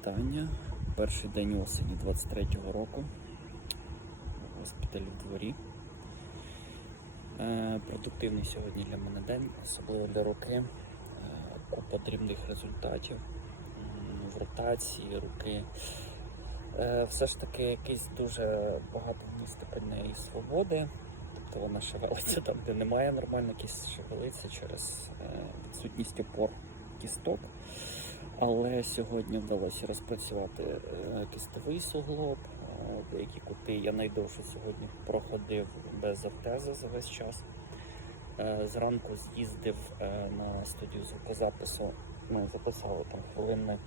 вітання. Перший день осені 23-го року. Госпіталь в дворі. Е, Продуктивний сьогодні для мене день, особливо для руки. Е, Купа дрібних результатів в ротації руки. Е, Все ж таки якийсь дуже багато степень свободи. Тобто вона шевелиться там, де немає нормально, якісь шевелиться через е, відсутність опор кісток. Але сьогодні вдалося розпрацювати е, кістовий суглоб, е, деякі кути я найдовше сьогодні проходив без ортези за весь час. Е, Зранку з'їздив на студію звукозапису. Ми записали там хвилинне,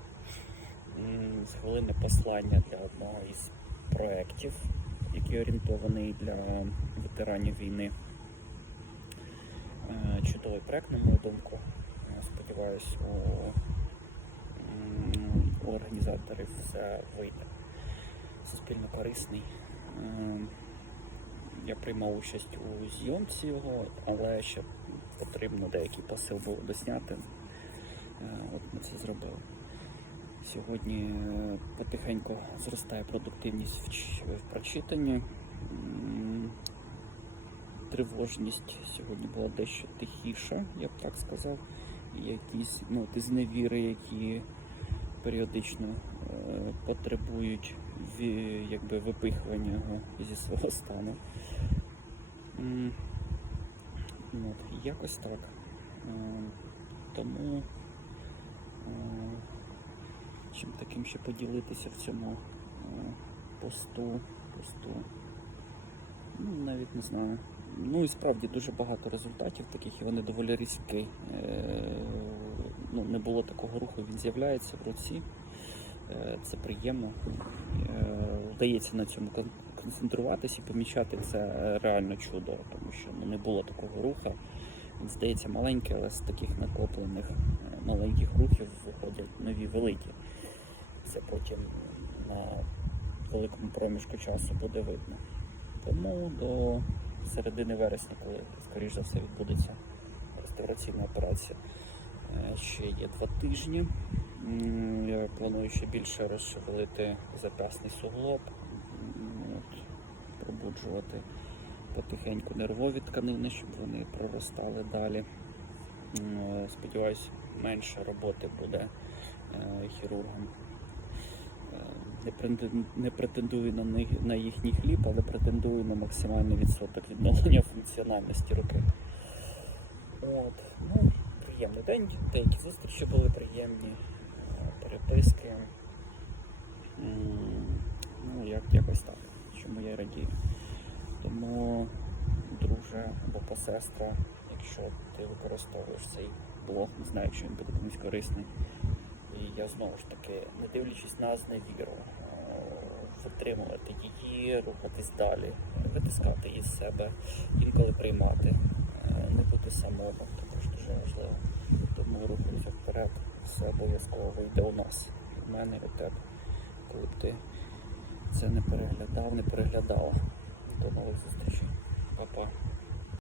хвилинне послання для одного із проєктів, який орієнтований для ветеранів війни. Чудовий проєкт, на мою думку. Сподіваюсь, у організаторів все вийде. Суспільно корисний. Е, Я приймав участь у зйомці його, але ще потрібно деякий посил було досняти. Е, От ми це зробили. Сьогодні е, потихеньку зростає продуктивність в прочитанні. Тривожність сьогодні була дещо тихіша, я б так сказав. Якісь ну, невіри, які періодично е, потребують якби, випихування його зі свого стану. От, якось так. Е, Тому е, чим таким ще поділитися в цьому посту, посту. Ну, навіть не знаю. Ну і справді дуже багато результатів таких, і вони доволі різкі. Ну, не було такого руху, він з'являється в руці. Е, це приємно. Е, вдається на цьому кон- концентруватися і помічати це реально чудо, тому що ну, не було такого руху. Він здається маленький, але з таких накоплених е, маленьких рухів виходять нові великі. Це потім на великому проміжку часу буде видно. Тому до середини вересня, коли, скоріш за все, відбудеться реставраційна операція, ще є два тижні. Я планую ще більше розшевелити зап'ясний суглоб, от, пробуджувати потихеньку нервові тканини, щоб вони проростали далі. Е, Сподіваюсь, менше роботи буде е, хірургам. Е, Не претендую на, на їхній хліб, але претендую на максимальний відсоток відновлення функціональності руки. От. Ну, приємний день, деякі зустрічі були приємні, е, переписки. Ну, як, якось так, чому я радію. Тому, друже або посестра, якщо ти використовуєш цей блог, не знаю, якщо він буде комусь корисний. І я знову ж таки, не дивлячись на зневіру, е, витримувати її, рухатись далі, витискати її з себе, інколи приймати, е, не бути також дуже важливо. Тому рухатися вперед, все обов'язково вийде у нас, в мене, і у тебе. Коли б ти це не переглядав, не переглядала. До нових зустрічей. Па-па.